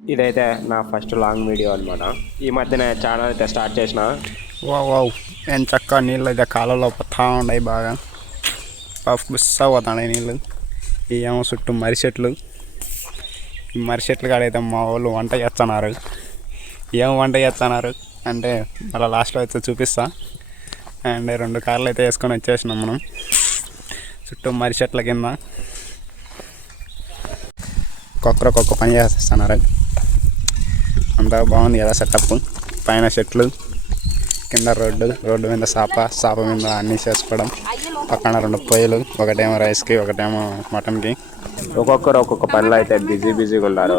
ఇదైతే నా first long video అనమాట. ఈ మధ్యన ఛానల్ అయితే స్టార్ట్ చేసిన. వావ్ వావ్ ఎంత చక్కగా నీళ్ళు అయితే కాలంలో పోతా ఉన్నాయి బాగా బుస్సా పోతున్నాయి నీళ్ళు. ఏమో చుట్టూ మర్రి చెట్లు. ఈ మర్రి చెట్లు కాడైతే మా వాళ్ళు వంట చేస్తున్నారు. ఏం వంట చేస్తున్నారు అంటే మళ్ళీ లాస్ట్లో అయితే చూపిస్తా. అండ్ 2 కార్లు అయితే వేసుకొని వచ్చేసినాం మనం చుట్టూ మర్రి చెట్ల కింద. ఒక్కొక్క పని చేస్తున్నారు. అంతా బాగుంది కదా సెటప్. పైన చెట్లు, కింద రోడ్డు మీద సాప మీద అన్నీ చేసుకోవడం. పక్కన 2 పొయ్యిలు, ఒకటేమో రైస్కి, ఒకటేమో మటన్కి. ఒక్కొక్కరు ఒక్కొక్క పనిలో అయితే బిజీగా ఉన్నారు.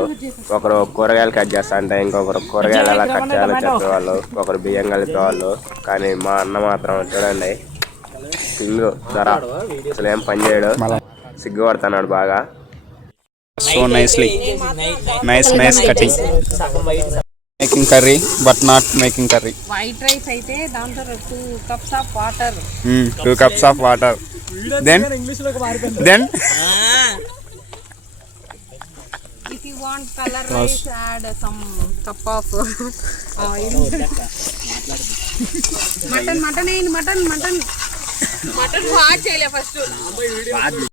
ఒకరు కూరగాయలు కట్ చేస్తా అంటే ఇంకొకరు కూరగాయలు ఎలా కట్ చేయాలో చెప్పేవాళ్ళు, ఒకరు బియ్యం కలిపేవాళ్ళు. కానీ మా అన్న మాత్రం చూడండి కింగ్ ధర అసలు ఏం పని చేయడు, సిగ్గుపడుతున్నాడు బాగా. So nice cutting. Making curry but not making curry. White rice అయితే దాంతో 2 cups of water. 2 cups of water. Then if you want color rice, add some cup of oil. Mutton wash చేయలే first.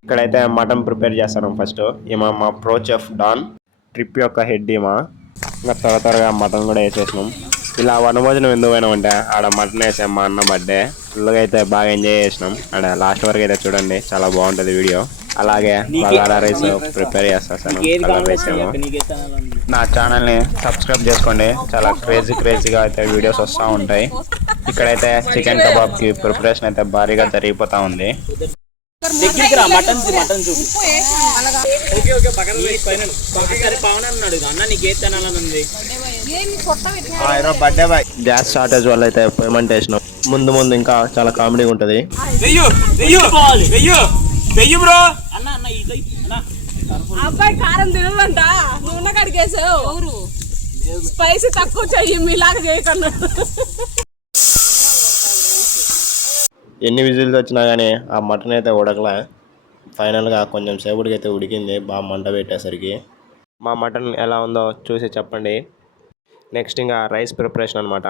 ఇక్కడైతే mutton prepare చేస్తాను first. ఈమె మా pro chef don, trip యొక్క head ఈమా. ఇంకా త్వరగా మటన్ కూడా వేసేసినాం. ఇలా వనభోజనం ఎందుకు పోయినామంటే ఆడ మటన్ వేసాం, మా అన్న బర్త్డే. ఫుల్గా అయితే బాగా ఎంజాయ్ చేసినాం. ఆడ లాస్ట్ వరకు అయితే చూడండి, చాలా బాగుంటుంది వీడియో. అలాగే బగారా రైస్ ప్రిపేర్ చేస్తాను. కలర్ రైస్ ఏమో. నా ఛానల్ని సబ్స్క్రైబ్ చేసుకోండి, చాలా క్రేజీగా అయితే వీడియోస్ వస్తూ ఉంటాయి. ఇక్కడైతే చికెన్ కబాబ్కి ప్రిపరేషన్ అయితే భారీగా జరిగిపోతూ ఉంది. గ్యాస్ షార్టేజ్ వల్ల అయితే పేమెంట్ వేసినాం. ముందు ఇంకా చాలా కామెడీగా ఉంటుంది. అబ్బాయి కారం తినదంట, నూనె కడిగేసావు. స్పైసీ తక్కువ చెయ్యి, మీలాగా చేయకుండా. ఎన్ని విజిల్స్ వచ్చినా కానీ ఆ మటన్ అయితే ఉడకలే. ఫైనల్గా కొంచెం సేపటికి అయితే ఉడికింది, బాగా మంట పెట్టేసరికి. మా మటన్ ఎలా ఉందో చూసి చెప్పండి. నెక్స్ట్ ఇంకా రైస్ ప్రిపరేషన్ అనమాట.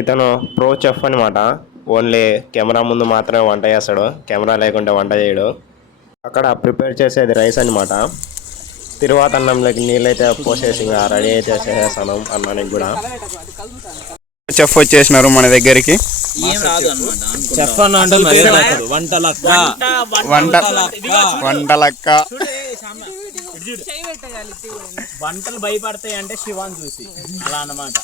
ఇతను ప్రో చెఫ్ అనమాట. ఓన్లీ కెమెరా ముందు మాత్రమే వంట చేస్తాడు, కెమెరా లేకుంటే వంట చేయడు. అక్కడ ప్రిపేర్ చేసేది రైస్ అనమాట. తిరువాత అన్నంలోకి నీళ్ళైతే పోసేసి ఇంకా రెడీ అయితే చేసేస్తాను అన్నానికి కూడా. చెఫ్ వచ్చేసినారు మన దగ్గరికి. వంటలక్క వంటలు భయపడతాయి అంటే శివాన్ చూసి అలా అన్నమాట.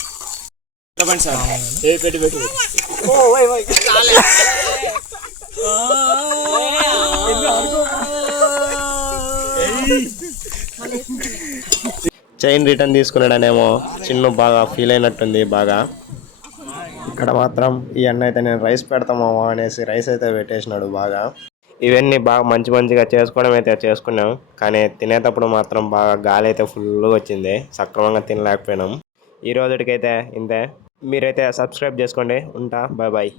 చైన్ రిటర్న్ తీసుకున్నాడనేమో చిన్న బాగా ఫీల్ అయినట్టుంది బాగా. ఇక్కడ మాత్రం ఈ అన్న అయితే నేను రైస్ పెడతామో అనేసి రైస్ అయితే పెట్టేసినాడు బాగా. ఇవన్నీ బాగా మంచిగా చేసుకోవడం అయితే చేసుకున్నాం. కానీ తినేటప్పుడు మాత్రం బాగా గాలి అయితే ఫుల్గా వచ్చింది, సక్రమంగా తినలేకపోయినాం. ఈ రోజుకైతే ఇంతే. మీరైతే సబ్స్క్రైబ్ చేసుకోండి. ఉంటా, బాయ్.